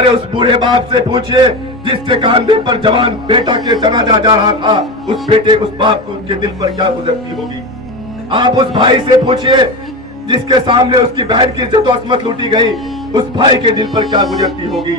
अरे उस बूढ़े बाप से पूछिए जिसके कंधे पर जवान बेटा के जनाजा जा रहा था, उस बेटे उस बाप को उनके दिल पर क्या गुजरती होगी। आप उस भाई से पूछिए जिसके सामने उसकी बहन की इज्जत असमत लूटी गई, उस भाई के दिल पर क्या गुजरती होगी।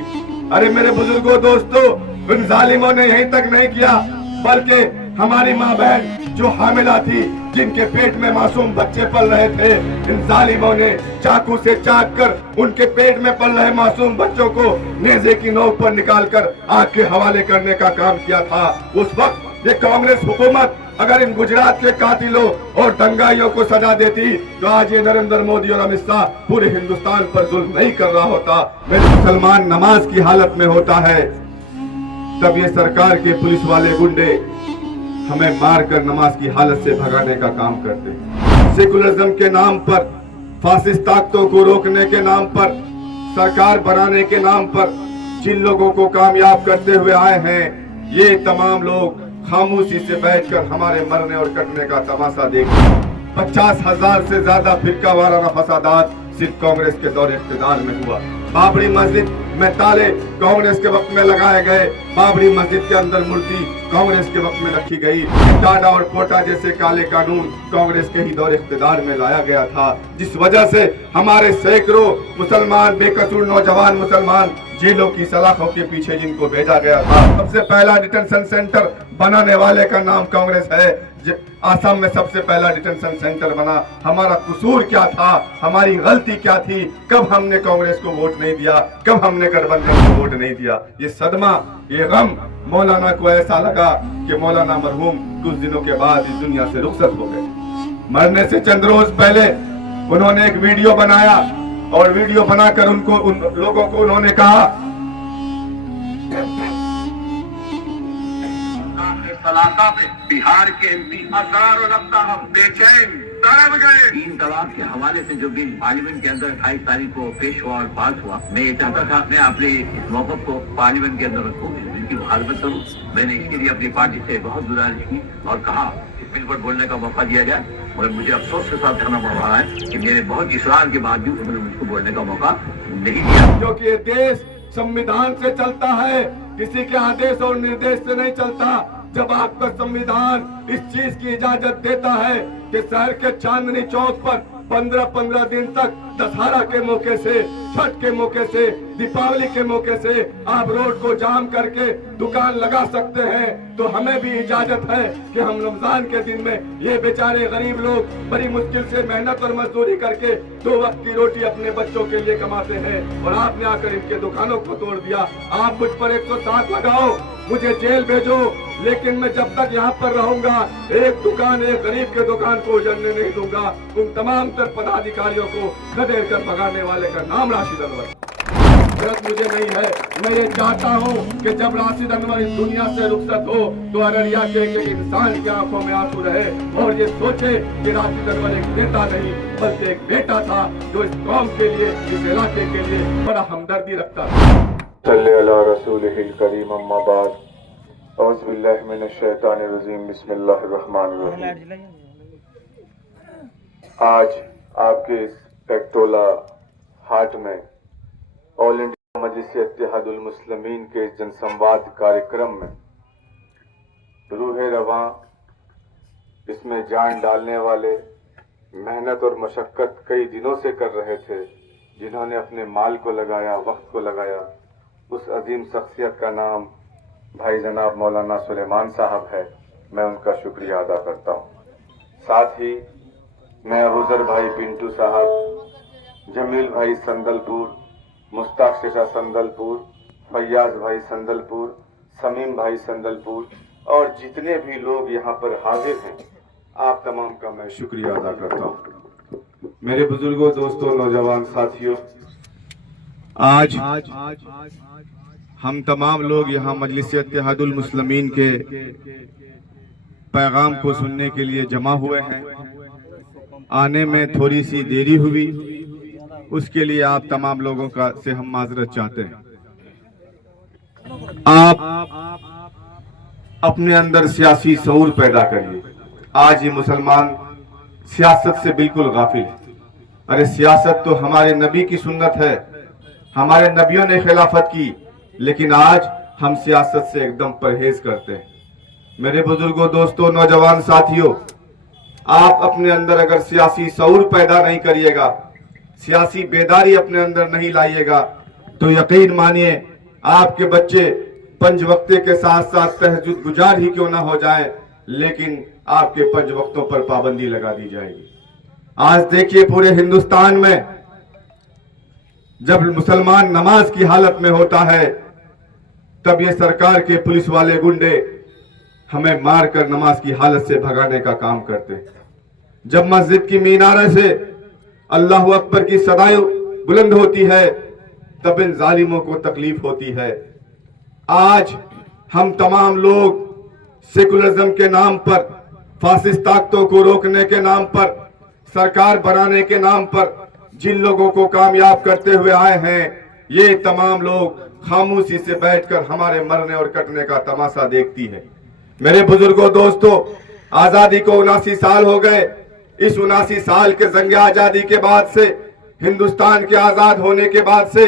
अरे मेरे बुजुर्गों दोस्तों, उन जालिमों ने यहीं तक नहीं किया, बल्कि हमारी माँ बहन जो हामिला थी, जिनके पेट में मासूम बच्चे पल रहे थे, इन जालिमों ने चाकू से चाक कर उनके पेट में पल रहे मासूम बच्चों को नेज़े की नोक पर निकालकर आग के हवाले करने का काम किया था। उस वक्त ये कांग्रेस हुकूमत अगर इन गुजरात के कातिलों और दंगाइयों को सजा देती तो आज ये नरेंद्र मोदी और अमित शाह पूरे हिंदुस्तान पर जुल्म नहीं कर रहा होता। मेरे मुसलमान नमाज की हालत में होता है, तब ये सरकार के पुलिस वाले गुंडे हमें मारकर नमाज की हालत से भगाने का काम करते। सेकुलरिज्म के नाम पर, फासिस्ट ताकतों को रोकने के नाम पर, सरकार बनाने के नाम पर जिन लोगों को कामयाब करते हुए आए हैं, ये तमाम लोग खामोशी से बैठकर हमारे मरने और कटने का तमाशा देखते। 50,000 से ज्यादा फिरका वाराना फसादात सिर्फ कांग्रेस के दौरे इख्तिदार में हुआ। बाबरी मस्जिद में ताले कांग्रेस के वक्त में लगाए गए, बाबरी मस्जिद के अंदर मूर्ति कांग्रेस के वक्त में रखी गई। टाडा और कोटा जैसे काले कानून कांग्रेस के ही दौरे इख्तिदार में लाया गया था, जिस वजह से हमारे सैकड़ों मुसलमान, बेकसूर नौजवान मुसलमान जेलों की सलाखों के पीछे जिनको भेजा गया था। सबसे पहला डिटेंशन सेंटर बनाने वाले का नाम कांग्रेस है। आसाम में सबसे पहला डिटेंशन सेंटर बना। हमारा कसूर क्या था, हमारी गलती क्या थी, कब हमने कांग्रेस को वोट नहीं दिया, कब हमने गठबंधन को वोट नहीं दिया। ये सदमा, ये गम मौलाना को ऐसा लगा कि मौलाना मरहूम कुछ दिनों के बाद इस दुनिया से रुखसत हो गए। मरने से चंद रोज पहले उन्होंने एक वीडियो बनाया और वीडियो बनाकर उन लोगों को उन्होंने कहा, बिहार के एमपी असार लगता हम बेचैन तरफ गए। 3 तलाक के हवाले से जो बिल पार्लियामेंट के अंदर 28 तारीख को पेश हुआ और पास हुआ, मैं ये चाहता था मैं अपने इस मौक़िफ़ को पार्लियामेंट के अंदर रखूं, इनकी मुखालफत करूं। मैंने इसके लिए अपनी पार्टी से बहुत गुजारिश की और कहा इस बिल पर बोलने का मौका दिया जाए, मगर मुझे अफसोस के साथ कहना पड़ रहा है कि मेरे बहुत इसरार के बावजूद उन्होंने मुझको बोलने का मौका नहीं दिया। क्योंकि ये देश संविधान से चलता है, किसी के आदेश और निर्देश से नहीं चलता। जब आपका संविधान इस चीज की इजाजत देता है कि शहर के चांदनी चौक पर 15-15 दिन तक दशहरा के मौके से, छठ के मौके से, दीपावली के मौके से आप रोड को जाम करके दुकान लगा सकते हैं, तो हमें भी इजाजत है कि हम रमजान के दिन में ये बेचारे गरीब लोग बड़ी मुश्किल से मेहनत और मजदूरी करके 2 वक्त की रोटी अपने बच्चों के लिए कमाते हैं, और आपने आकर इनके दुकानों को तोड़ दिया। आप मुझ पर 107 लगाओ, मुझे जेल भेजो, लेकिन मैं जब तक यहाँ पर रहूंगा एक दुकान, एक गरीब के दुकान को उजड़ने नहीं दूंगा। उन तमाम तर पदाधिकारियों को खदेड़ कर भगाने वाले का नाम राशिद अनवर। जरूरत मुझे नहीं है, मैं ये चाहता हूँ कि जब राशिद अनवर इस दुनिया से रुखसत हो तो अररिया के एक इंसान की आंखों में आंसू रहे और ये सोचे कि राशिद अनवर एक नेता नहीं बल्कि एक बेटा था जो इस कौम के लिए, इस इलाके के लिए बड़ा हमदर्दी रखता था। सल्ले अला रसूलिहिल करीम, अम्मा बाद, औज़ु बिल्लाहि मिनश शैतानिर रजीम, बिस्मिल्लाहिर रहमानिर रहीम। आज आपके इस पेक्टोला हाट में ऑल इंडिया मजलिस इत्तेहादुल मुस्लिमीन के जनसंवाद कार्यक्रम में रूह रवां, इसमें जान डालने वाले, मेहनत और मशक्क़त कई दिनों से कर रहे थे, जिन्होंने अपने माल को लगाया, वक्त को लगाया, उस अजीम शख्सियत का नाम भाई जनाब मौलाना सुलेमान साहब है। मैं उनका शुक्रिया अदा करता हूँ। साथ ही मैं अबूजर भाई पिंटू साहब, जमील भाई संदलपुर, मुश्ताक शेखा संदलपुर, फैयाज भाई संदलपुर, समीम भाई संदलपुर और जितने भी लोग यहाँ पर हाजिर हैं, आप तमाम का मैं शुक्रिया अदा करता हूँ। मेरे बुजुर्गों, दोस्तों, नौजवान साथियों, आज हम तमाम लोग यहाँ मजलिस इत्तेहादुल मुस्लिमीन के पैगाम को सुनने के लिए जमा हुए हैं। आने में थोड़ी सी देरी हुई, उसके लिए आप तमाम लोगों का से हम माजरत चाहते हैं। आप अपने अंदर सियासी शऊर पैदा करिए। आज ये मुसलमान सियासत से बिल्कुल गाफिल है। अरे सियासत तो हमारे नबी की सुन्नत है हमारे नबियों ने खिलाफत की, लेकिन आज हम सियासत से एकदम परहेज करते हैं। मेरे बुजुर्गों, दोस्तों, नौजवान साथियों, आप अपने अंदर अगर सियासी शऊर पैदा नहीं करिएगा, सियासी बेदारी अपने अंदर नहीं लाइएगा, तो यकीन मानिए आपके बच्चे पंज वक्ते के साथ साथ तहज्जुद गुजार ही क्यों ना हो जाए, लेकिन आपके पंज वक्तों पर पाबंदी लगा दी जाएगी। आज देखिए पूरे हिंदुस्तान में जब मुसलमान नमाज की हालत में होता है, तब ये सरकार के पुलिस वाले गुंडे हमें मारकर नमाज की हालत से भगाने का काम करते हैं। जब मस्जिद की मीनारे से अल्लाह अकबर की सदाएं बुलंद होती है, तब इन जालिमों को तकलीफ होती है। आज हम तमाम लोग सेकुलरिज्म के नाम पर, फासिस्ट ताकतों को रोकने के नाम पर, सरकार बनाने के नाम पर जिन लोगों को कामयाब करते हुए आए हैं, ये तमाम लोग खामोशी से बैठकर हमारे मरने और कटने का तमाशा देखती है। मेरे बुजुर्गों, दोस्तों, आजादी को 79 साल हो गए। इस 79 साल के जंग आजादी के बाद से, हिंदुस्तान के आजाद होने के बाद से,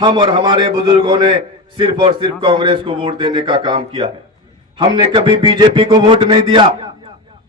हम और हमारे बुजुर्गों ने सिर्फ और सिर्फ कांग्रेस को वोट देने का काम किया है। हमने कभी बीजेपी को वोट नहीं दिया,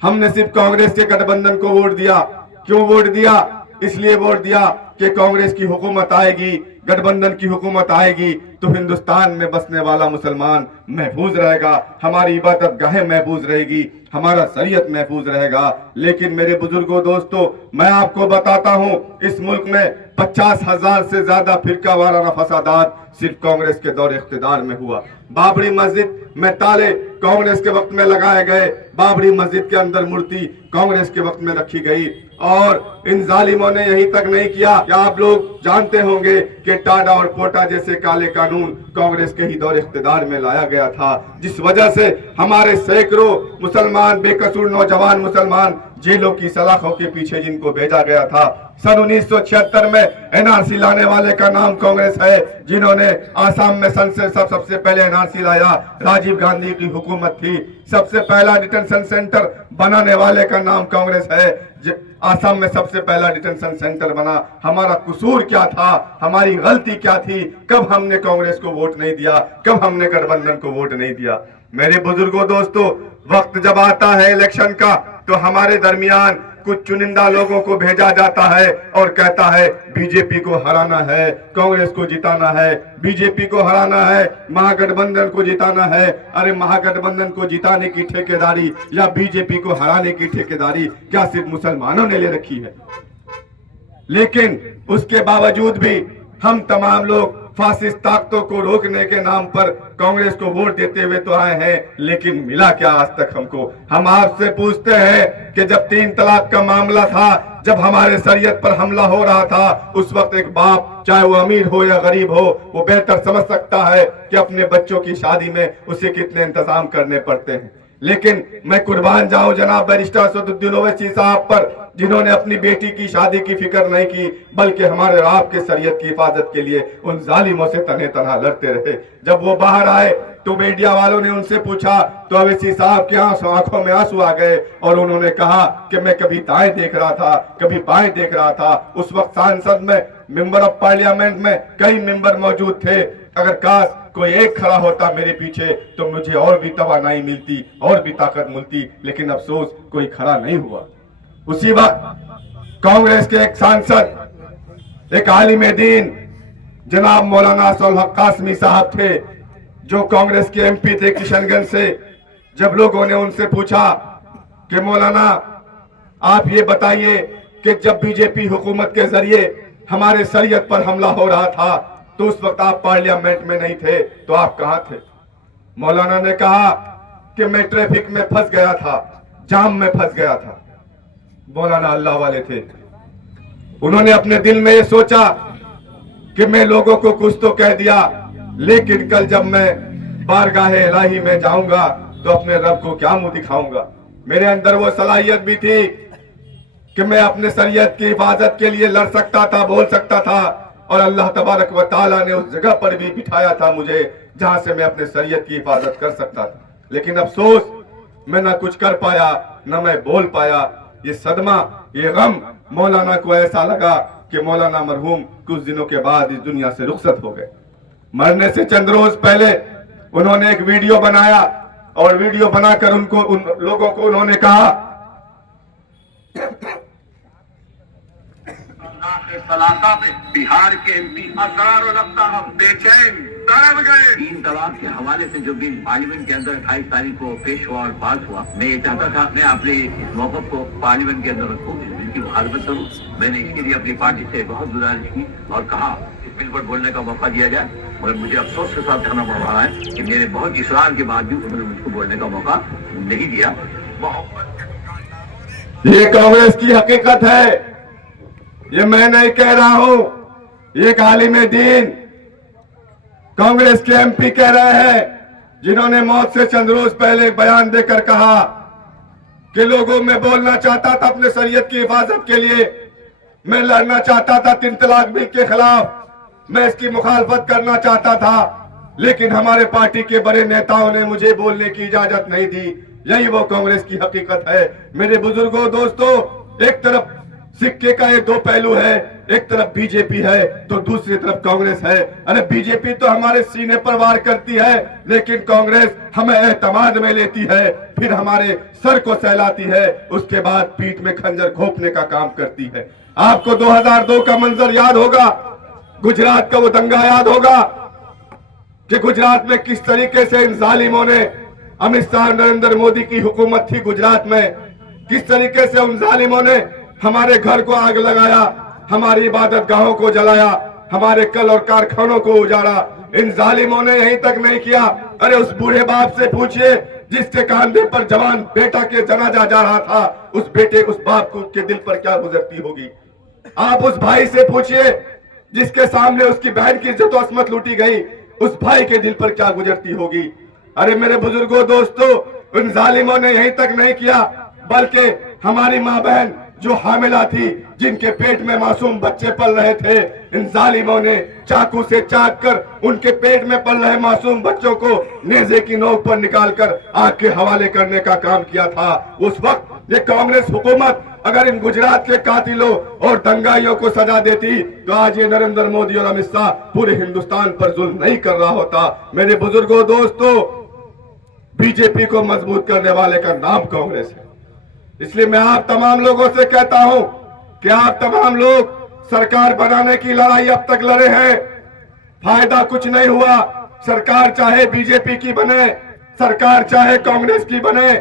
हमने सिर्फ कांग्रेस के गठबंधन को वोट दिया। क्यों वोट दिया? इसलिए वोट दिया कि कांग्रेस की हुकूमत आएगी, गठबंधन की हुकूमत आएगी तो हिंदुस्तान में बसने वाला मुसलमान महफूज रहेगा, हमारी इबादत गाहें महफूज रहेगी, हमारा शरीयत महफूज रहेगा। लेकिन मेरे बुजुर्गों, दोस्तों, मैं आपको बताता हूं, इस मुल्क में 50,000 से ज्यादा फिरका वाराना फसादात सिर्फ कांग्रेस के दौर इख्तिदार में हुआ। बाबरी मस्जिद में ताले कांग्रेस के वक्त में लगाए गए, बाबरी मस्जिद के अंदर मूर्ति कांग्रेस के वक्त में रखी गई। और इन जालिमों ने यही तक नहीं किया कि आप लोग जानते होंगे कि टाडा और पोटा जैसे काले कानून कांग्रेस के ही दौर इख्तिदार में लाया गया था, जिस वजह से हमारे सैकड़ों मुसलमान, बेकसूर नौजवान मुसलमान जेलों की सलाखों के पीछे जिनको भेजा गया था। सन 1976 में एनआरसी लाने वाले का नाम कांग्रेस है, जिन्होंने आसाम में सबसे पहले एनआरसी लाया, राजीव गांधी की हुकूमत थी। सबसे पहला डिटेंशन सेंटर बनाने वाले का नाम कांग्रेस है, आसाम में सबसे पहला डिटेंशन सेंटर बना। हमारा कसूर क्या था, हमारी गलती क्या थी? कब हमने कांग्रेस को वोट नहीं दिया, कब हमने गठबंधन को वोट नहीं दिया? मेरे बुजुर्गों, दोस्तों, वक्त जब आता है इलेक्शन का, तो हमारे दरमियान कुछ चुनिंदा लोगों को भेजा जाता है और कहता है बीजेपी को हराना है, कांग्रेस को जिताना है, बीजेपी को हराना है, महागठबंधन को जिताना है। अरे महागठबंधन को जिताने की ठेकेदारी या बीजेपी को हराने की ठेकेदारी क्या सिर्फ मुसलमानों ने ले रखी है? लेकिन उसके बावजूद भी हम तमाम लोग फासिस्ट ताकतों को रोकने के नाम पर कांग्रेस को वोट देते हुए तो आए हैं, लेकिन मिला क्या आज तक हमको? हम आपसे पूछते हैं कि जब 3 तलाक का मामला था, जब हमारे शरीयत पर हमला हो रहा था, उस वक्त एक बाप, चाहे वो अमीर हो या गरीब हो, वो बेहतर समझ सकता है कि अपने बच्चों की शादी में उसे कितने इंतजाम करने पड़ते हैं। लेकिन मैं कुर्बान जाऊं जनाब बैरिस्टर असदुद्दीन ओवैसी साहब पर, जिन्होंने अपनी बेटी की शादी की फिक्र नहीं की, बल्कि हमारे आपके शरीयत की हिफाजत के लिए उन जालिमों से तने तना लड़ते रहे। जब वो बाहर आए तो मीडिया वालों ने उनसे पूछा, तो ओवैसी साहब के आंखों में आंसू आ गए और उन्होंने कहा कि मैं कभी दाएं देख रहा था, कभी बाएं देख रहा था। उस वक्त सांसद में, मेंबर ऑफ पार्लियामेंट में कई मेंबर मौजूद थे, अगर काश कोई एक खड़ा होता मेरे पीछे तो मुझे और भी तवानाई मिलती, और भी ताकत मिलती, लेकिन अफसोस कोई खड़ा नहीं हुआ। उसी वक्त कांग्रेस के एक सांसद, एक आलिम दीन जनाब मौलाना असदुल हक कासमी साहब थे, जो कांग्रेस के एमपी थे किशनगंज से। जब लोगों ने उनसे पूछा कि मौलाना आप ये बताइए कि जब बीजेपी हुकूमत के जरिए हमारे शरीयत पर हमला हो रहा था, तो उस वक्त आप पार्लियामेंट में नहीं थे, तो आप कहां थे? मौलाना ने कहा कि मैं ट्रैफिक में फंस गया था, जाम में फंस गया था। मौलाना अल्लाह वाले थे, उन्होंने अपने दिल में ये सोचा कि मैं लोगों को कुछ तो कह दिया, लेकिन कल जब मैं बारगाहे इलाही में जाऊंगा तो अपने रब को क्या मुंह दिखाऊंगा? मेरे अंदर वो सलाहियत भी थी कि मैं अपने शरीयत की हिफाजत के लिए लड़ सकता था, बोल सकता था, और अल्लाह तबारक व ताला ने उस जगह पर भी बिठाया था मुझे जहां से मैं अपने शरीयत की हिफाजत कर सकता था। लेकिन अफसोस, मैं ना कुछ कर पाया, ना मैं बोल पाया। ये सदमा, ये गम मौलाना को ऐसा लगा कि मौलाना मरहूम कुछ दिनों के बाद इस दुनिया से रुखसत हो गए। मरने से चंद रोज पहले उन्होंने एक वीडियो बनाया और वीडियो बनाकर उन लोगों को उन्होंने कहा सलासा में बिहार के एमपी हजारों लगता हम बेचैन तड़प गए। 3 तलाक के हवाले से जो बिल पार्लियामेंट के अंदर 28 तारीख को पेश हुआ और पास हुआ, मैं ये चाहता था मैं अपने इस मौक़िफ़ को पार्लियामेंट के अंदर रखूं, इस बिल की मुखालफत करूं। मैंने इसके लिए अपनी पार्टी से बहुत गुजारिश की और कहा इस बिल पर बोलने का मौका दिया जाए, मगर मुझे अफसोस के साथ कहना पड़ रहा है कि मेरे बहुत इसरार के बाद भी उन्होंने मुझको बोलने का मौका नहीं दिया। ये कांग्रेस की हकीकत है, ये मैं नहीं कह रहा हूं, ये आलिम दीन कांग्रेस के एमपी कह रहे हैं, जिन्होंने मौत से चंद रोज पहले एक बयान देकर कहा कि लोगों में बोलना चाहता था अपने शरीयत की हिफाजत के लिए, मैं लड़ना चाहता था 3 तलाक बिल के खिलाफ, मैं इसकी मुखालफत करना चाहता था, लेकिन हमारे पार्टी के बड़े नेताओं ने मुझे बोलने की इजाजत नहीं दी। यही वो कांग्रेस की हकीकत है। मेरे बुजुर्गों, दोस्तों, एक तरफ सिक्के का ये 2 पहलू है, एक तरफ बीजेपी है तो दूसरी तरफ कांग्रेस है। अरे बीजेपी तो हमारे सीने पर वार करती है, लेकिन कांग्रेस हमें एतमाद में लेती है, फिर हमारे सर को सहलाती है, उसके बाद पीठ में खंजर घोंपने का काम करती है। आपको 2002 का मंजर याद होगा, गुजरात का वो दंगा याद होगा कि गुजरात में किस तरीके से इन जालिमों ने, अमित शाह नरेंद्र मोदी की हुकूमत थी गुजरात में, किस तरीके से उन जालिमों ने हमारे घर को आग लगाया, हमारी इबादत गाहों को जलाया, हमारे कल और कारखानों को उजाड़ा। इन जालिमों ने यहीं तक नहीं किया, अरे उस बूढ़े बाप से पूछिए जिसके कंधे पर जवान बेटा के जनाजा जा रहा था, उस बेटे उस बाप को के दिल पर क्या गुजरती होगी। आप उस भाई से पूछिए जिसके सामने उसकी बहन की इज्जत और असमत लूटी गई, उस भाई के दिल पर क्या गुजरती होगी। अरे मेरे बुजुर्गों, दोस्तों, उन जालिमों ने यहीं तक नहीं किया, बल्कि हमारी माँ बहन जो हामिला थी, जिनके पेट में मासूम बच्चे पल रहे थे, इन जालिमों ने चाकू से चाक कर उनके पेट में पल रहे मासूम बच्चों को नेज़े की नोक पर निकालकर आग के हवाले करने का काम किया था। उस वक्त ये कांग्रेस हुकूमत अगर इन गुजरात के कातिलों और दंगाइयों को सजा देती तो आज ये नरेंद्र मोदी और अमित शाह पूरे हिंदुस्तान पर जुल्म नहीं कर रहा होता। मेरे बुजुर्गों, दोस्तों, बीजेपी को मजबूत करने वाले का नाम कांग्रेस है। इसलिए मैं आप तमाम लोगों से कहता हूं कि आप तमाम लोग सरकार बनाने की लड़ाई अब तक लड़े हैं, फायदा कुछ नहीं हुआ। सरकार चाहे बीजेपी की बने, सरकार चाहे कांग्रेस की बने,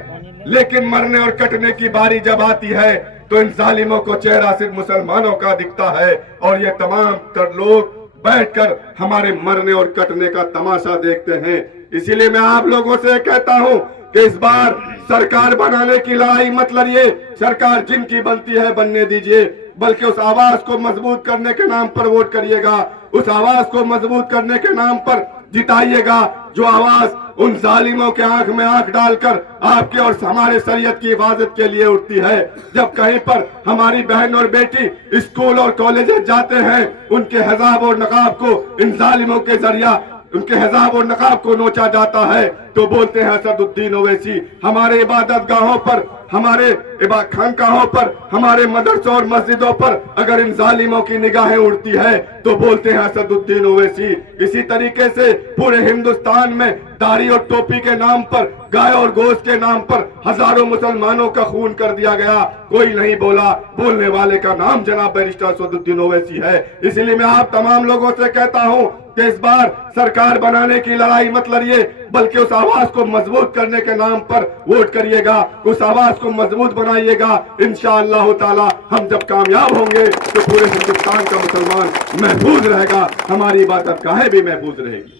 लेकिन मरने और कटने की बारी जब आती है तो इन जालिमों को चेहरा सिर्फ मुसलमानों का दिखता है और ये तमाम तर लोग बैठकर हमारे मरने और कटने का तमाशा देखते हैं। इसीलिए मैं आप लोगों से कहता हूं कि इस बार सरकार बनाने की लड़ाई मत लड़िए, सरकार जिनकी बनती है बनने दीजिए, बल्कि उस आवाज को मजबूत करने के नाम पर वोट करिएगा, उस आवाज को मजबूत करने के नाम पर जिताइएगा जो आवाज उन जालिमों के आंख में आंख डालकर आपके और हमारे शरीयत की हिफाजत के लिए उठती है। जब कहीं पर हमारी बहन और बेटी स्कूल और कॉलेजेस जाते हैं, उनके हिजाब और नकाब को इन जालिमों के जरिया उनके हिजाब और नकाब को नोचा जाता है तो बोलते हैं असदुद्दीन ओवैसी। हमारे इबादत गाहों पर, हमारे खानकाहों पर, हमारे मदरसों और मस्जिदों पर अगर इन जालिमों की निगाहें उड़ती है तो बोलते हैं असदुद्दीन ओवैसी। इसी तरीके से पूरे हिंदुस्तान में दाढ़ी और टोपी के नाम पर, गाय और गोश्त के नाम पर हजारों मुसलमानों का खून कर दिया गया, कोई नहीं बोला। बोलने वाले का नाम जनाब बैरिस्टर असदुद्दीन ओवैसी है। इसलिए मैं आप तमाम लोगों से कहता हूं कि इस बार सरकार बनाने की लड़ाई मत लड़िए, बल्कि उस आवाज को मजबूत करने के नाम पर वोट करिएगा, उस आवाज को मजबूत बनाइएगा। इंशाअल्लाह ताला हम जब कामयाब होंगे तो पूरे हिंदुस्तान का मुसलमान महफूज रहेगा, हमारी इबादत गाहें भी महफूज रहेगी।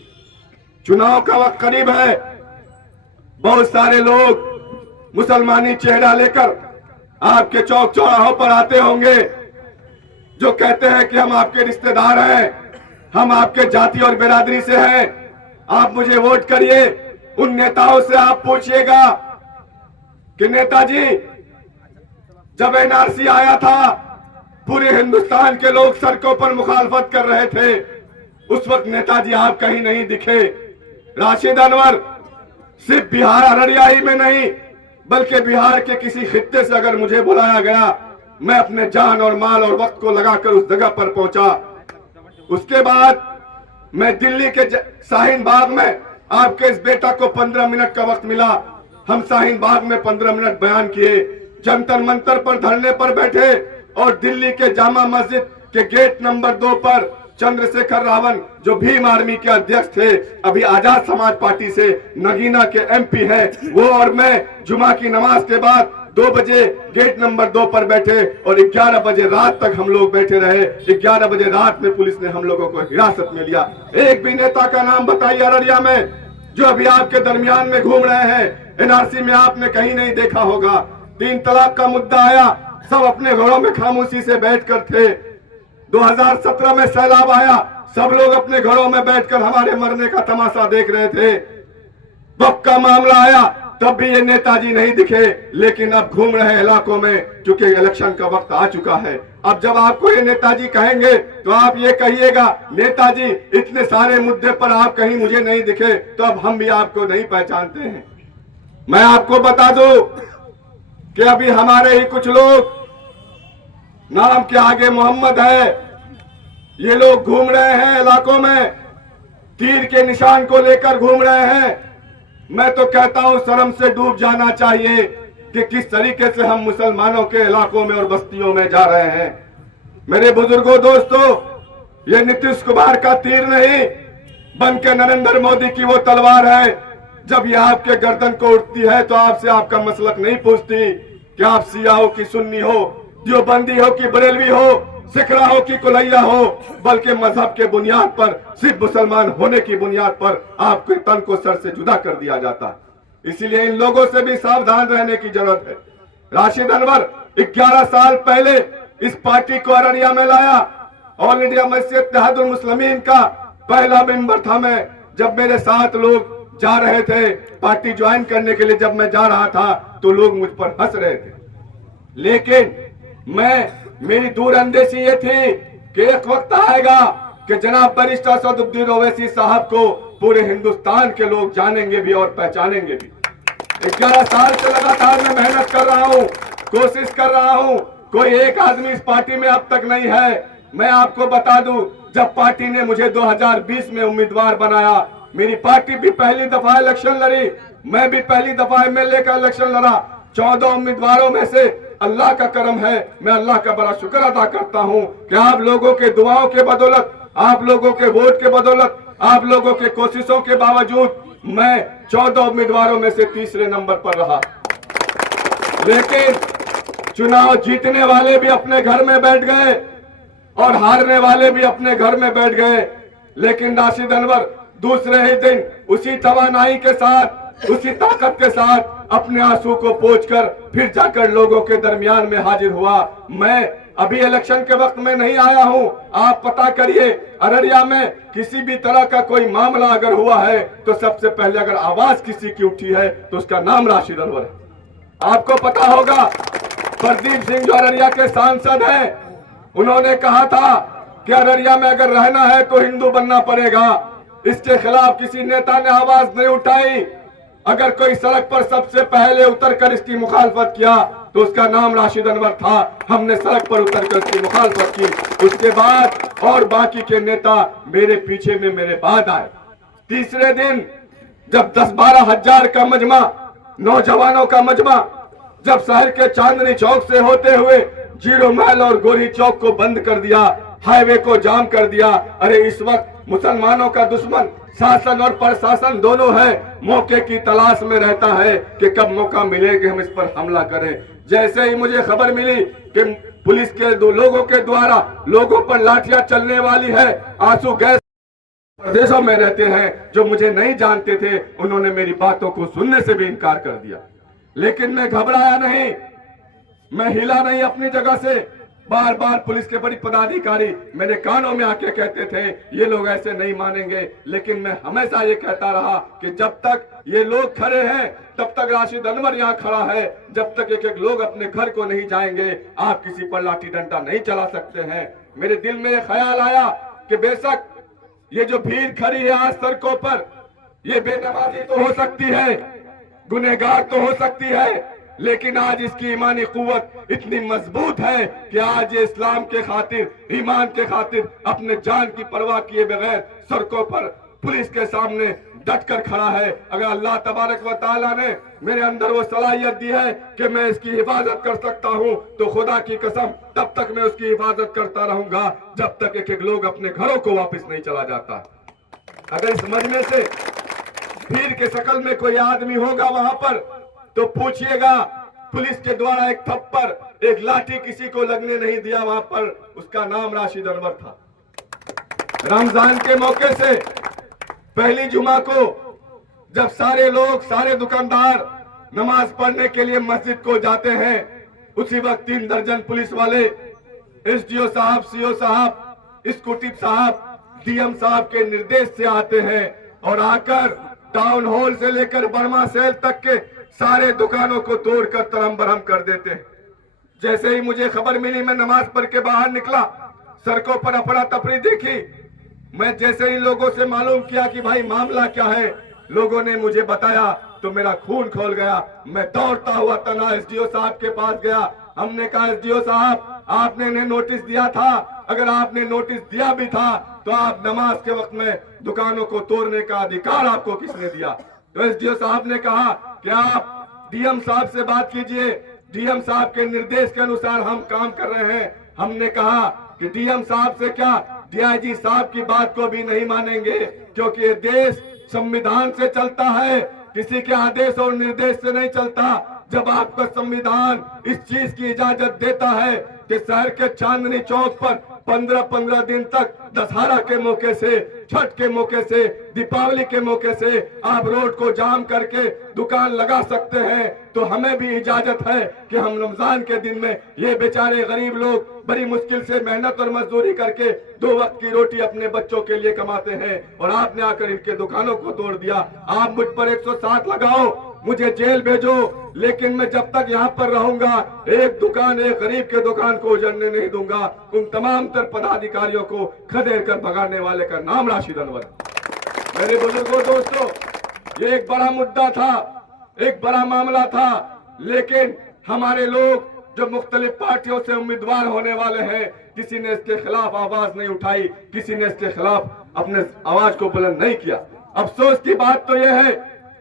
चुनाव का वक्त करीब है, बहुत सारे लोग मुसलमानी चेहरा लेकर आपके चौक चौराहों पर आते होंगे, जो कहते हैं कि हम आपके रिश्तेदार हैं, हम आपके जाति और बिरादरी से हैं, आप मुझे वोट करिए। उन नेताओं से आप पूछिएगा कि नेताजी, जब एनआरसी आया था पूरे हिंदुस्तान के लोग सड़कों पर मुखालफत कर रहे थे, उस वक्त नेताजी आप कहीं नहीं दिखे। राशिद अनवर सिर्फ बिहार अररिया ही में नहीं, बल्कि बिहार के किसी खित्ते से अगर मुझे बुलाया गया मैं अपने जान और माल और वक्त को लगाकर उस जगह पर पहुंचा। उसके बाद मैं दिल्ली के शाहीन बाग में, आपके इस बेटा को 15 मिनट का वक्त मिला, हम शाहीन बाग में 15 मिनट बयान किए, जंतर मंतर पर धरने पर बैठे और दिल्ली के जामा मस्जिद के गेट नंबर 2 पर चंद्रशेखर रावण जो भीम आर्मी के अध्यक्ष थे, अभी आजाद समाज पार्टी से नगीना के एमपी हैं, वो और मैं जुमा की नमाज के बाद 2 बजे गेट नंबर 2 पर बैठे और 11 बजे रात तक हम लोग बैठे रहे। 11 बजे रात में पुलिस ने हम लोगों को हिरासत में लिया। एक भी नेता का नाम बताइए अररिया में जो अभी आपके दरमियान में घूम रहे हैं। एनआरसी में आपने कहीं नहीं देखा होगा। 3 तलाक का मुद्दा आया, सब अपने घरों में खामोशी से बैठकर थे। 2017 में सैलाब आया, सब लोग अपने घरों में बैठकर हमारे मरने का तमाशा देख रहे थे। वक्त का मामला आया, तब भी ये नेताजी नहीं दिखे, लेकिन अब घूम रहे इलाकों में, क्योंकि इलेक्शन का वक्त आ चुका है। अब जब आपको ये नेताजी कहेंगे तो आप ये कहिएगा, नेताजी इतने सारे मुद्दे पर आप कहीं मुझे नहीं दिखे, तो अब हम भी आपको नहीं पहचानते हैं। मैं आपको बता दूं कि अभी हमारे ही कुछ लोग, नाम के आगे मोहम्मद है, ये लोग घूम रहे हैं इलाकों में, तीर के निशान को लेकर घूम रहे हैं। मैं तो कहता हूं शर्म से डूब जाना चाहिए कि किस तरीके से हम मुसलमानों के इलाकों में और बस्तियों में जा रहे हैं। मेरे बुजुर्गों, दोस्तों, ये नीतीश कुमार का तीर नहीं, बन के नरेंद्र मोदी की वो तलवार है। जब ये आपके गर्दन को उठती है तो आपसे आपका मसलक नहीं पूछती कि आप सिया हो कि सुन्नी हो, देवबंदी हो कि बरेलवी हो, सिखरा हो कि कुलैया हो, बल्कि मजहब के बुनियाद पर, सिर्फ मुसलमान होने की बुनियाद पर आपके तन को सर से जुदा कर दिया जाता है। इसीलिए इन लोगों से भी सावधान रहने की जरूरत है। राशिद अनवर 11 साल पहले इस पार्टी को अररिया में लाया। ऑल इंडिया मजलिस इत्तेहादुल मुस्लिमीन का पहला मेंबर था मैं। जब मेरे साथ लोग जा रहे थे पार्टी ज्वाइन करने के लिए, जब मैं जा रहा था तो लोग मुझ पर हंस रहे थे, लेकिन मेरी दूरअंदेशी ये थी कि एक वक्त आएगा कि जनाब बैरिस्टर असदुद्दीन ओवैसी साहब को पूरे हिंदुस्तान के लोग जानेंगे भी और पहचानेंगे भी। 11 साल से लगातार मैं मेहनत कर रहा हूं, कोशिश कर रहा हूं, कोई एक आदमी इस पार्टी में अब तक नहीं है। मैं आपको बता दूं, जब पार्टी ने मुझे 2020 में उम्मीदवार बनाया, मेरी पार्टी भी पहली दफा इलेक्शन लड़ी, मैं भी पहली दफा एमएलए का इलेक्शन लड़ा। 14 उम्मीदवारों में से अल्लाह का करम है, मैं अल्लाह का बड़ा शुक्र अदा करता हूं कि आप लोगों के दुआओं के बदौलत, आप लोगों के वोट के बदौलत, आप लोगों के कोशिशों के बावजूद मैं 14 उम्मीदवारों में से तीसरे नंबर पर रहा। लेकिन चुनाव जीतने वाले भी अपने घर में बैठ गए और हारने वाले भी अपने घर में बैठ गए। लेकिन राशिद अनवर दूसरे ही दिन उसी तवानाई के साथ, उसी ताकत के साथ अपने आंसू को पोंछकर फिर जाकर लोगों के दरमियान में हाजिर हुआ। मैं अभी इलेक्शन के वक्त में नहीं आया हूं, आप पता करिए अररिया में किसी भी तरह का कोई मामला अगर हुआ है तो सबसे पहले अगर आवाज किसी की उठी है तो उसका नाम राशिद अनवर है। आपको पता होगा प्रदीप सिंह जो अररिया के सांसद हैं, उन्होंने कहा था कि अररिया में अगर रहना है तो हिंदू बनना पड़ेगा। इसके खिलाफ किसी नेता ने आवाज नहीं उठाई। अगर कोई सड़क पर सबसे पहले उतरकर इसकी मुखालफत किया तो उसका नाम राशिद अनवर था। हमने सड़क पर उतरकर इसकी मुखालफत की। उसके बाद और बाकी के नेता मेरे पीछे में मेरे बाद आए। तीसरे दिन जब 10-12 हजार का मजमा, नौजवानों का मजमा, जब शहर के चांदनी चौक से होते हुए जीरो माइल और गोरी चौक को बंद कर दिया, हाईवे को जाम कर दिया। अरे इस वक्त मुसलमानों का दुश्मन शासन और प्रशासन दोनों है, मौके की तलाश में रहता है कि कब मौका मिले कि हम इस पर हमला करें। जैसे ही मुझे खबर मिली कि पुलिस के लोगों के द्वारा लोगों पर लाठियां चलने वाली है, आंसू गैस प्रदेशों में रहते हैं जो मुझे नहीं जानते थे, उन्होंने मेरी बातों को सुनने से भी इनकार कर दिया। लेकिन मैं घबराया नहीं, मैं हिला नहीं अपनी जगह से। बार बार पुलिस के बड़ी पदाधिकारी मेरे कानों में आके कहते थे ये लोग ऐसे नहीं मानेंगे, लेकिन मैं हमेशा ये कहता रहा कि जब तक ये लोग खड़े हैं तब तक राशिद अनवर यहाँ खड़ा है। जब तक एक एक लोग अपने घर को नहीं जाएंगे आप किसी पर लाठी डंडा नहीं चला सकते हैं। मेरे दिल में ये ख्याल आया कि बेशक ये जो भीड़ खड़ी है आज सड़कों पर, ये बेनमाजी तो हो सकती है, गुनहगार तो हो सकती है, लेकिन आज इसकी ईमानी कुव्वत इतनी मजबूत है कि आज ये इस्लाम के खातिर, ईमान के खातिर अपने जान की परवाह किए बगैर सड़कों पर पुलिस के सामने डट कर खड़ा है। अगर अल्लाह तबारक व तआला ने मेरे अंदर वो सलाहियत दी है कि मैं इसकी हिफाजत कर सकता हूँ, तो खुदा की कसम तब तक मैं उसकी हिफाजत करता रहूंगा जब तक एक एक लोग अपने घरों को वापस नहीं चला जाता। अगर इस मजमे से भीड़ के शक्ल में कोई आदमी होगा वहां पर, तो पूछिएगा पुलिस के द्वारा एक थप्पड़, एक लाठी किसी को लगने नहीं दिया वहां पर, उसका नाम राशिद अनवर था। रमजान के मौके से पहली जुमा को जब सारे लोग, सारे दुकानदार नमाज पढ़ने के लिए मस्जिद को जाते हैं, उसी वक्त 3 दर्जन पुलिस वाले एसडीओ साहब, सीओ साहब, स्कूटी साहब, डीएम साहब के निर्देश से आते हैं और आकर टाउन हॉल से लेकर बर्मा सेल तक के सारे दुकानों को तोड़कर तरम बरहम कर देते हैं। जैसे ही मुझे खबर मिली, मैं नमाज पढ़ के बाहर निकला, सड़कों पर अफरा तफरी देखी। मैं जैसे ही लोगों से मालूम किया कि भाई मामला क्या है, लोगों ने मुझे बताया तो मेरा खून खोल गया। मैं दौड़ता हुआ तना एसडीओ साहब के पास गया। हमने कहा एसडीओ साहब, आपने इन्हें नोटिस दिया था, अगर आपने नोटिस दिया भी था तो आप नमाज के वक्त में दुकानों को तोड़ने का अधिकार आपको किसने दिया? तो एसडीओ साहब ने कहा कि आप डीएम साहब से बात कीजिए, डीएम साहब के निर्देश के अनुसार हम काम कर रहे हैं। हमने कहा कि डीएम साहब से क्या, डीआईजी साहब की बात को भी नहीं मानेंगे, क्योंकि ये देश संविधान से चलता है, किसी के आदेश और निर्देश से नहीं चलता। जब आपका संविधान इस चीज की इजाजत देता है कि शहर के चांदनी चौक पर 15-15 दिन तक दशहरा के मौके से, छठ के मौके से, दीपावली के मौके से आप रोड को जाम करके दुकान लगा सकते हैं, तो हमें भी इजाजत है कि हम रमजान के दिन में ये बेचारे गरीब लोग बड़ी मुश्किल से मेहनत और मजदूरी करके 2 वक्त की रोटी अपने बच्चों के लिए कमाते हैं, और आपने आकर इनके दुकानों को तोड़ दिया। आप मुझ पर 107 लगाओ, मुझे जेल भेजो, लेकिन मैं जब तक यहाँ पर रहूंगा एक दुकान, एक गरीब के दुकान को उजड़ने नहीं दूंगा। उन तमाम तर पदाधिकारियों को खदेड़ कर भगाने वाले का नाम राशिद अनवर। मेरे बुजुर्गों, दोस्तों, ये एक बड़ा मुद्दा था, एक बड़ा मामला था, लेकिन हमारे लोग जो मुख्तलिफ पार्टियों से उम्मीदवार होने वाले हैं, किसी ने इसके खिलाफ आवाज नहीं उठाई, किसी ने इसके खिलाफ अपने आवाज को बुलंद नहीं किया। अफसोस की बात तो यह है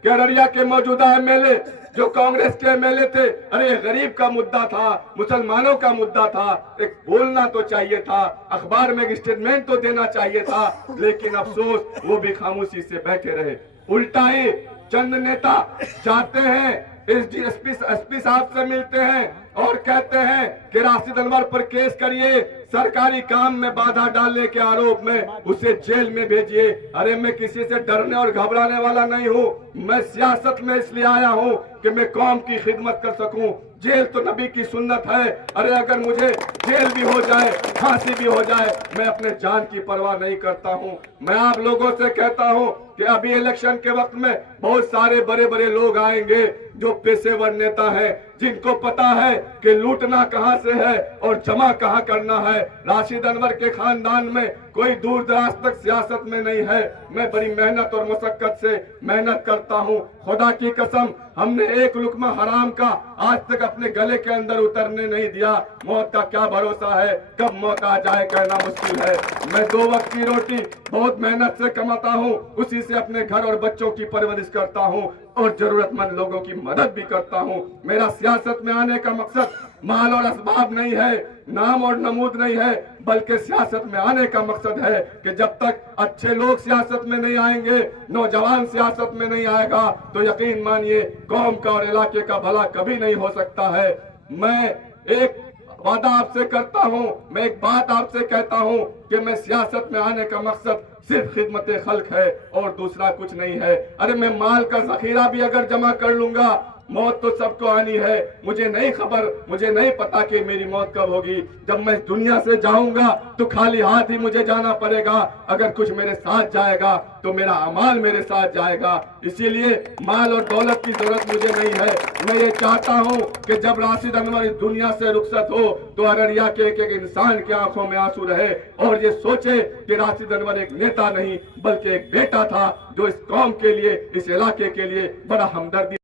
कि अररिया के मौजूदा एमएलए जो कांग्रेस के एमएलए थे, अरे गरीब का मुद्दा था, मुसलमानों का मुद्दा था, एक बोलना तो चाहिए था, अखबार में एक स्टेटमेंट तो देना चाहिए था, लेकिन अफसोस वो भी खामोशी से बैठे रहे। उल्टा ही चंद नेता जाते हैं, एसपी साहब से मिलते हैं और कहते हैं कि राशिद अनवर पर केस करिए, सरकारी काम में बाधा डालने के आरोप में उसे जेल में भेजिए। अरे मैं किसी से डरने और घबराने वाला नहीं हूँ, मैं सियासत में इसलिए आया हूँ कि मैं कौम की खिदमत कर सकूं। जेल तो नबी की सुन्नत है। अरे अगर मुझे जेल भी हो जाए, फांसी भी हो जाए, मैं अपने जान की परवाह नहीं करता हूं। मैं आप लोगों से कहता हूं कि अभी इलेक्शन के वक्त में बहुत सारे बड़े बड़े लोग आएंगे जो पेशेवर नेता हैं, जिनको पता है कि लूटना कहां से है और जमा कहां करना है। राशिद अनवर के खानदान में कोई दूर दराज तक सियासत में नहीं है। मैं बड़ी मेहनत और मशक्कत से मेहनत करता हूं। खुदा की कसम, हमने एक लुकमा हराम का आज तक अपने गले के अंदर उतरने नहीं दिया। मौत का क्या भरोसा है, कब मौत आ जाए कहना मुश्किल है। मैं 2 वक्त की रोटी बहुत मेहनत से कमाता हूँ, उसी से अपने घर और बच्चों की परवरिश करता हूँ और जरूरतमंद लोगों की मदद भी करता हूँ। मेरा सियासत में आने का मकसद माल और असबाब नहीं है, नाम और नमूद नहीं है, बल्कि सियासत में आने का मकसद है कि जब तक अच्छे लोग सियासत में नहीं आएंगे, नौजवान सियासत में नहीं आएगा, तो यकीन मानिए कौम का और इलाके का भला कभी नहीं हो सकता है। मैं एक वादा आपसे करता हूं, मैं एक बात आपसे कहता हूं कि मैं सियासत में आने का मकसद सिर्फ खिदमत खल्क है और दूसरा कुछ नहीं है। अरे मैं माल का जखीरा भी अगर जमा कर लूंगा, मौत तो सबको आनी है। मुझे नहीं खबर, मुझे नहीं पता कि मेरी मौत कब होगी। जब मैं दुनिया से जाऊंगा तो खाली हाथ ही मुझे जाना पड़ेगा। अगर कुछ मेरे साथ जाएगा तो मेरा अमाल मेरे साथ जाएगा। इसीलिए माल और दौलत की जरूरत मुझे नहीं है। मैं ये चाहता हूँ कि जब राशिद अनवर इस दुनिया से रुखसत हो तो अररिया के एक एक इंसान की आंखों में आंसू रहे और ये सोचे कि राशिद अनवर एक नेता नहीं बल्कि एक बेटा था जो इस कौम के लिए, इस इलाके के लिए बड़ा हमदर्दी।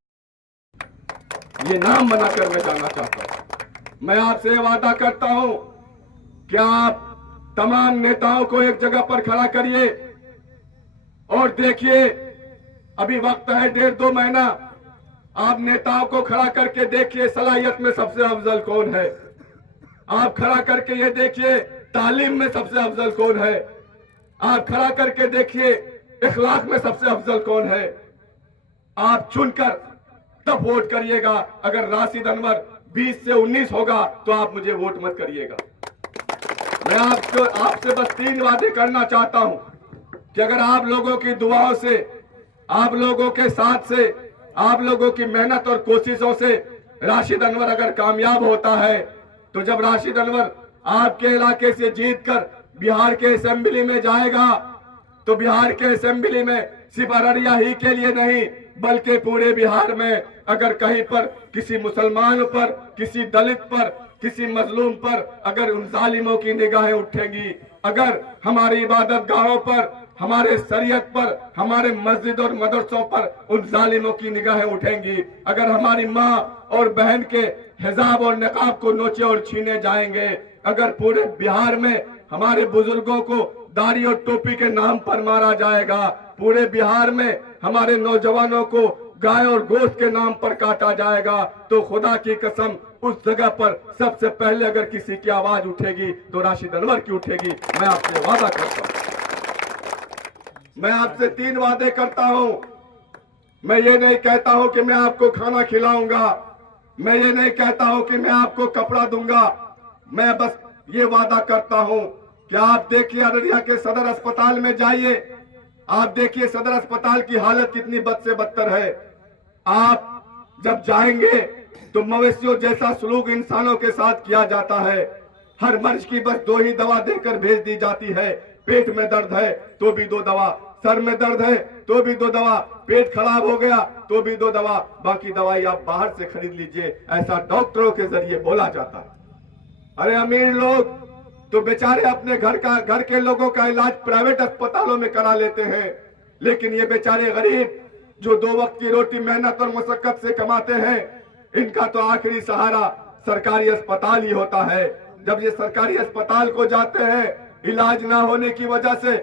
ये नाम बनाकर मैं जाना चाहता हूं। मैं आपसे वादा करता हूं कि आप तमाम नेताओं को एक जगह पर खड़ा करिए और देखिए, अभी वक्त है 1.5-2 महीना, आप नेताओं को खड़ा करके देखिए सलाहियत में सबसे अफजल कौन है। आप खड़ा करके ये देखिए तालीम में सबसे अफजल कौन है। आप खड़ा करके देखिए इखलाक में सबसे अफजल कौन है। आप चुनकर तब वोट करिएगा। अगर राशिद अनवर 20 से 19 होगा तो आप मुझे वोट मत करिएगा। मैं आपसे बस 3 वादे करना चाहता हूं कि अगर आप लोगों की दुआओं से, आप लोगों के साथ से, आप लोगों की मेहनत और कोशिशों से राशिद अनवर अगर कामयाब होता है, तो जब राशिद अनवर आपके इलाके से जीतकर बिहार के असेंबली में जाएगा, तो बिहार के असेंबली में सिर्फ अररिया ही के लिए नहीं बल्कि पूरे बिहार में अगर कहीं पर किसी मुसलमान पर, किसी दलित पर, किसी मजलूम पर अगर उन जालिमों की निगाहें उठेंगी, अगर हमारी इबादत गाहों पर, हमारे शरीयत पर, हमारे मस्जिद और मदरसों पर उन जालिमों की निगाहें उठेंगी, अगर हमारी माँ और बहन के हिजाब और निकाब को नोचे और छीने जाएंगे, अगर पूरे बिहार में हमारे बुजुर्गों को दाढ़ी और टोपी के नाम पर मारा जाएगा, पूरे बिहार में हमारे नौजवानों को गाय और गोश्त के नाम पर काटा जाएगा, तो खुदा की कसम उस जगह पर सबसे पहले अगर किसी की आवाज उठेगी तो राशिद अनवर की उठेगी। मैं आपसे वादा करता हूं, मैं आपसे 3 वादे करता हूं। मैं ये नहीं कहता हूं कि मैं आपको खाना खिलाऊंगा, मैं ये नहीं कहता हूं कि मैं आपको कपड़ा दूंगा। मैं बस ये वादा करता हूं कि आप देखिए अररिया के सदर अस्पताल में जाइए, आप देखिए सदर अस्पताल की हालत कितनी बद से बदतर है। आप जब जाएंगे तो मवेशियों जैसा सलूक इंसानों के साथ किया जाता है। हर मरीज की बस 2 ही दवा देकर भेज दी जाती है। पेट में दर्द है तो भी 2 दवा, सर में दर्द है तो भी 2 दवा, पेट खराब हो गया तो भी 2 दवा, बाकी दवाई आप बाहर से खरीद लीजिए, ऐसा डॉक्टरों के जरिए बोला जाता है। अरे अमीर लोग तो बेचारे अपने घर के लोगों का इलाज प्राइवेट अस्पतालों में करा लेते हैं, लेकिन ये बेचारे गरीब जो 2 वक्त की रोटी मेहनत और मुशक्कत से कमाते हैं, इनका तो आखिरी सहारा सरकारी अस्पताल ही होता है। जब ये सरकारी अस्पताल को जाते हैं, इलाज ना होने की वजह से,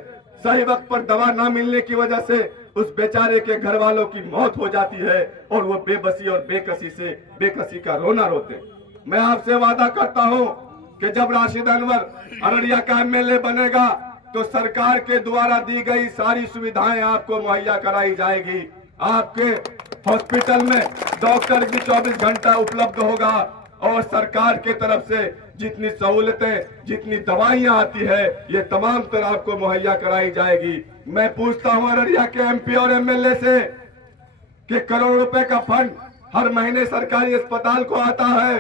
सही वक्त पर दवा ना मिलने की वजह से उस बेचारे के घर वालों की मौत हो जाती है और वो बेबसी और बेकसी का रोना रोते। मैं आपसे वादा करता हूं कि जब राशिद अनवर अररिया का एमएलए बनेगा तो सरकार के द्वारा दी गई सारी सुविधाएं आपको मुहैया कराई जाएगी। आपके हॉस्पिटल में डॉक्टर भी 24 घंटा उपलब्ध होगा और सरकार के तरफ से जितनी सहूलतें, जितनी दवाइयां आती है, ये तमाम तरह आपको मुहैया कराई जाएगी। मैं पूछता हूं अररिया के एमपी और एमएलए से कि करोड़ रुपए का फंड हर महीने सरकारी अस्पताल को आता है,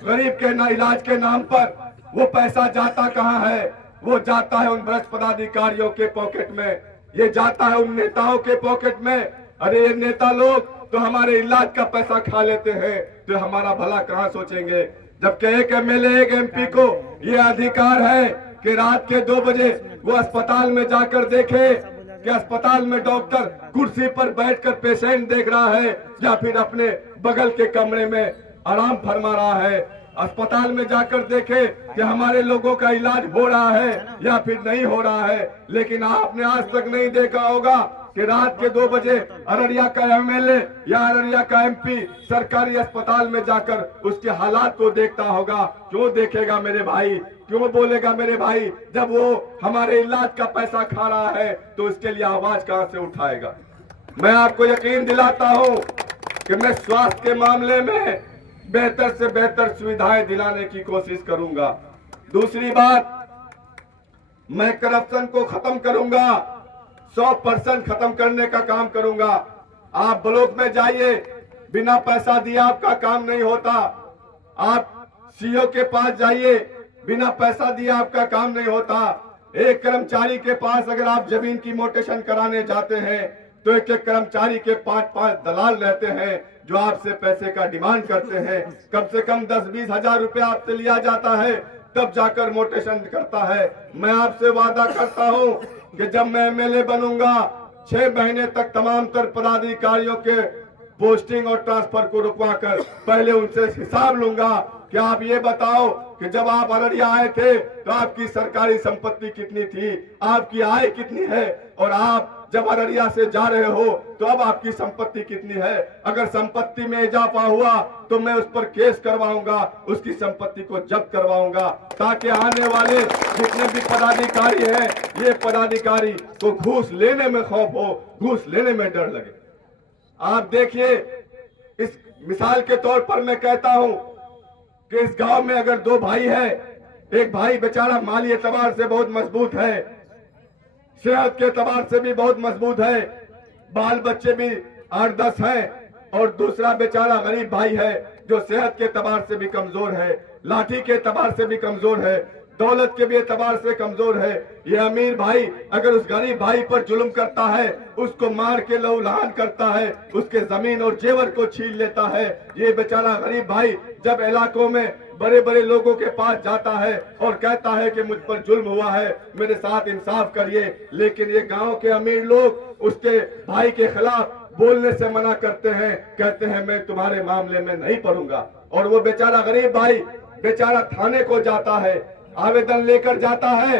गरीब के इलाज के नाम पर वो पैसा जाता कहां है? वो जाता है उन भ्रष्ट पदाधिकारियों के पॉकेट में, ये जाता है उन नेताओं के पॉकेट में। अरे ये नेता लोग तो हमारे इलाज का पैसा खा लेते हैं, तो हमारा भला कहां सोचेंगे? जबकि एक एमएलए, एक एमपी को ये अधिकार है कि रात के 2 बजे वो अस्पताल में जाकर देखे कि अस्पताल में डॉक्टर कुर्सी पर बैठकर पेशेंट देख रहा है या फिर अपने बगल के कमरे में आराम फरमा रहा है। अस्पताल में जाकर देखे कि हमारे लोगों का इलाज हो रहा है या फिर नहीं हो रहा है। लेकिन आपने आज तक नहीं देखा होगा कि रात के 2 बजे अररिया का एमएलए या अररिया का एमपी सरकारी अस्पताल में जाकर उसके हालात को देखता होगा। क्यों देखेगा मेरे भाई, क्यों बोलेगा मेरे भाई? जब वो हमारे इलाज का पैसा खा रहा है तो उसके लिए आवाज कहां से उठाएगा? मैं आपको यकीन दिलाता हूं कि मैं स्वास्थ्य के मामले में बेहतर से बेहतर सुविधाएं दिलाने की कोशिश करूंगा। दूसरी बात, मैं करप्शन को खत्म करूंगा, 100% खत्म करने का काम करूंगा। आप ब्लॉक में जाइए, बिना पैसा दिए आपका काम नहीं होता। आप सीओ के पास जाइए, बिना पैसा दिए आपका काम नहीं होता। एक कर्मचारी के पास अगर आप जमीन की मोटेशन कराने जाते हैं तो एक कर्मचारी के 5-5 दलाल रहते हैं जो आपसे पैसे का डिमांड करते हैं। कम से कम 10-20 हजार रुपए आपसे लिया जाता है, तब जाकर मोटेशन करता है। मैं आपसे वादा करता हूं कि जब मैं एमएलए बनूंगा 6 महीने तक तमाम तर पदाधिकारियों के पोस्टिंग और ट्रांसफर को रुकवाकर पहले उनसे हिसाब लूंगा कि आप ये बताओ कि जब आप अररिया आए थे तो आपकी सरकारी संपत्ति कितनी थी, आपकी आय कितनी है, और आप जब अररिया से जा रहे हो तो अब आपकी संपत्ति कितनी है। अगर संपत्ति में इजाफा हुआ तो मैं उस पर केस करवाऊंगा, उसकी संपत्ति को जब्त करवाऊंगा, ताकि आने वाले जितने भी पदाधिकारी हैं, ये पदाधिकारी को घूस लेने में खौफ हो, घूस लेने में डर लगे। आप देखिए, इस मिसाल के तौर पर मैं कहता हूं कि इस गांव में अगर दो भाई है, एक भाई बेचारा माली एतबार से बहुत मजबूत है, सेहत के एतबार से भी बहुत मजबूत है, बाल बच्चे भी 8-10 हैं, और दूसरा बेचारा गरीब भाई है जो सेहत के एतबार से भी कमजोर है, लाठी के एतबार से भी कमजोर है, दौलत के भी एतबार से कमजोर है। ये अमीर भाई अगर उस गरीब भाई पर जुल्म करता है, उसको मार के लहूलुहान करता है, उसके जमीन और जेवर को छीन लेता है, ये बेचारा गरीब भाई जब इलाकों में बड़े बड़े लोगों के पास जाता है और कहता है कि मुझ पर जुल्म हुआ है, मेरे साथ इंसाफ करिए, लेकिन ये गांव के अमीर लोग उसके भाई के खिलाफ बोलने से मना करते हैं, कहते हैं मैं तुम्हारे मामले में नहीं पढ़ूंगा। और वो बेचारा गरीब भाई बेचारा थाने को जाता है, आवेदन लेकर जाता है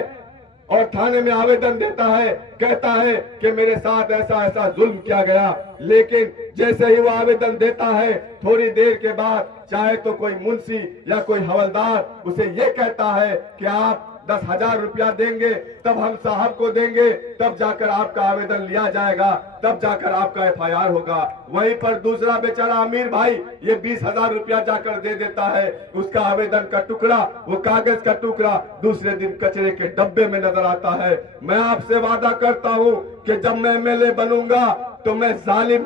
और थाने में आवेदन देता है, कहता है कि मेरे साथ ऐसा ऐसा जुल्म किया गया। लेकिन जैसे ही वो आवेदन देता है, थोड़ी देर के बाद चाहे तो कोई मुंशी या कोई हवलदार उसे ये कहता है कि आप 10,000 रुपया देंगे तब हम साहब को देंगे, तब जाकर आपका आवेदन लिया जाएगा, तब जाकर आपका FIR होगा। वहीं पर दूसरा बेचारा अमीर भाई ये 20,000 रुपया जाकर दे देता है, उसका आवेदन का टुकड़ा, वो कागज का टुकड़ा दूसरे दिन कचरे के डब्बे में नजर आता है। मैं आपसे वादा करता हूं कि जब मैं MLA बनूंगा तो मैं जालिम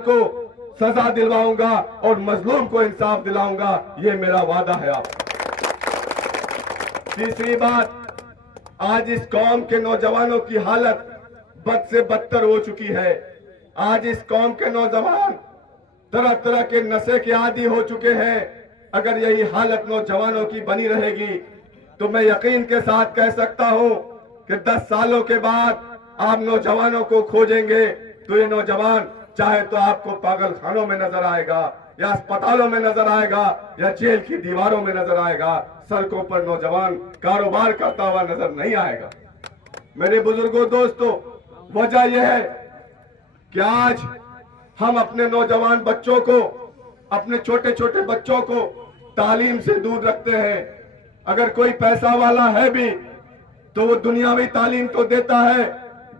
को सजा दिलवाऊंगा और मजलूम को इंसाफ दिलाऊंगा, ये मेरा वादा है आप। तीसरी बात, आज इस कौम के नौजवानों की हालत बद से बदतर हो चुकी है। आज इस कौम के नौजवान तरह तरह के नशे के आदी हो चुके हैं। अगर यही हालत नौजवानों की बनी रहेगी तो मैं यकीन के साथ कह सकता हूं कि 10 सालों के बाद आप नौजवानों को खोजेंगे तो ये नौजवान चाहे तो आपको पागल खानों में नजर आएगा, या अस्पतालों में नजर आएगा, या जेल की दीवारों में नजर आएगा। सड़कों पर नौजवान कारोबार करता हुआ नजर नहीं आएगा। मेरे बुजुर्गों, दोस्तों, वजह यह है कि आज हम अपने नौजवान बच्चों को, अपने छोटे छोटे बच्चों को तालीम से दूर रखते हैं। अगर कोई पैसा वाला है भी तो वो दुनियावी तालीम तो देता है,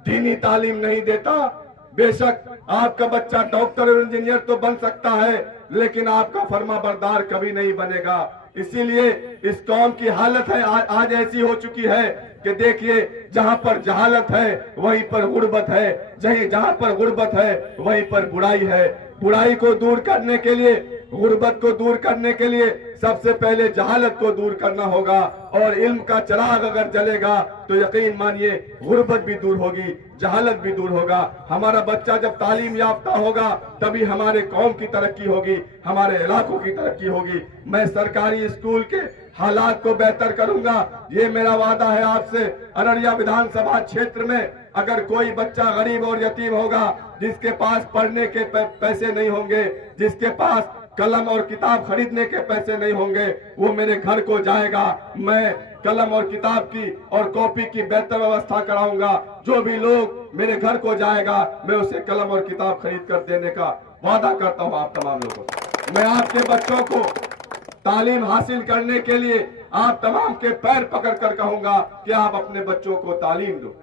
दीनी तालीम नहीं देता। बेशक आपका बच्चा डॉक्टर और इंजीनियर तो बन सकता है, लेकिन आपका फर्माबरदार कभी नहीं बनेगा। इसीलिए इस कौम की हालत है आज ऐसी हो चुकी है कि देखिए, जहां पर जहालत है वहीं पर गुर्बत है, जहां पर गुर्बत है वहीं पर बुराई है। बुराई को दूर करने के लिए, गुर्बत को दूर करने के लिए सबसे पहले जहालत को दूर करना होगा, और इल्म का चिराग अगर जलेगा तो यकीन मानिए गुर्बत भी दूर होगी, जहालत भी दूर होगा। हमारा बच्चा जब तालीम याफ्ता होगा तभी हमारे कौम की तरक्की होगी, हमारे इलाकों की तरक्की होगी। मैं सरकारी स्कूल के हालात को बेहतर करूंगा, ये मेरा वादा है आपसे। अररिया विधानसभा क्षेत्र में अगर कोई बच्चा गरीब और यतीम होगा, जिसके पास पढ़ने के पैसे नहीं होंगे, जिसके पास कलम और किताब खरीदने के पैसे नहीं होंगे, वो मेरे घर को जाएगा, मैं कलम और किताब की और कॉपी की बेहतर व्यवस्था कराऊंगा। जो भी लोग मेरे घर को जाएगा मैं उसे कलम और किताब खरीद कर देने का वादा करता हूं आप तमाम लोगों को। मैं आपके बच्चों को तालीम हासिल करने के लिए आप तमाम के पैर पकड़ कर कहूंगा कि आप अपने बच्चों को तालीम दो।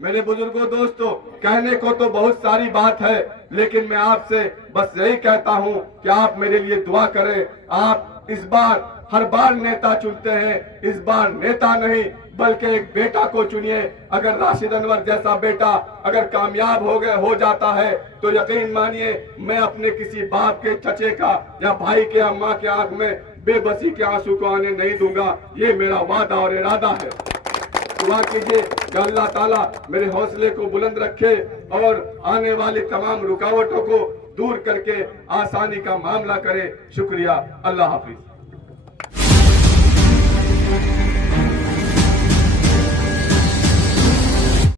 मेरे बुजुर्गों, दोस्तों, कहने को तो बहुत सारी बात है, लेकिन मैं आपसे बस यही कहता हूं कि आप मेरे लिए दुआ करें। आप इस बार हर बार नेता चुनते हैं, इस बार नेता नहीं बल्कि एक बेटा को चुनिए। अगर राशिद अनवर जैसा बेटा अगर कामयाब हो जाता है तो यकीन मानिए मैं अपने किसी बाप के चचे का या भाई के अम्मा के आंख में बेबसी के आंसू को आने नहीं दूंगा। ये मेरा वादा और इरादा है। दुआ कीजिए कि अल्लाह ताला मेरे हौसले को बुलंद रखे और आने वाली तमाम रुकावटों को दूर करके आसानी का मामला करे। शुक्रिया। अल्लाह हाफिज।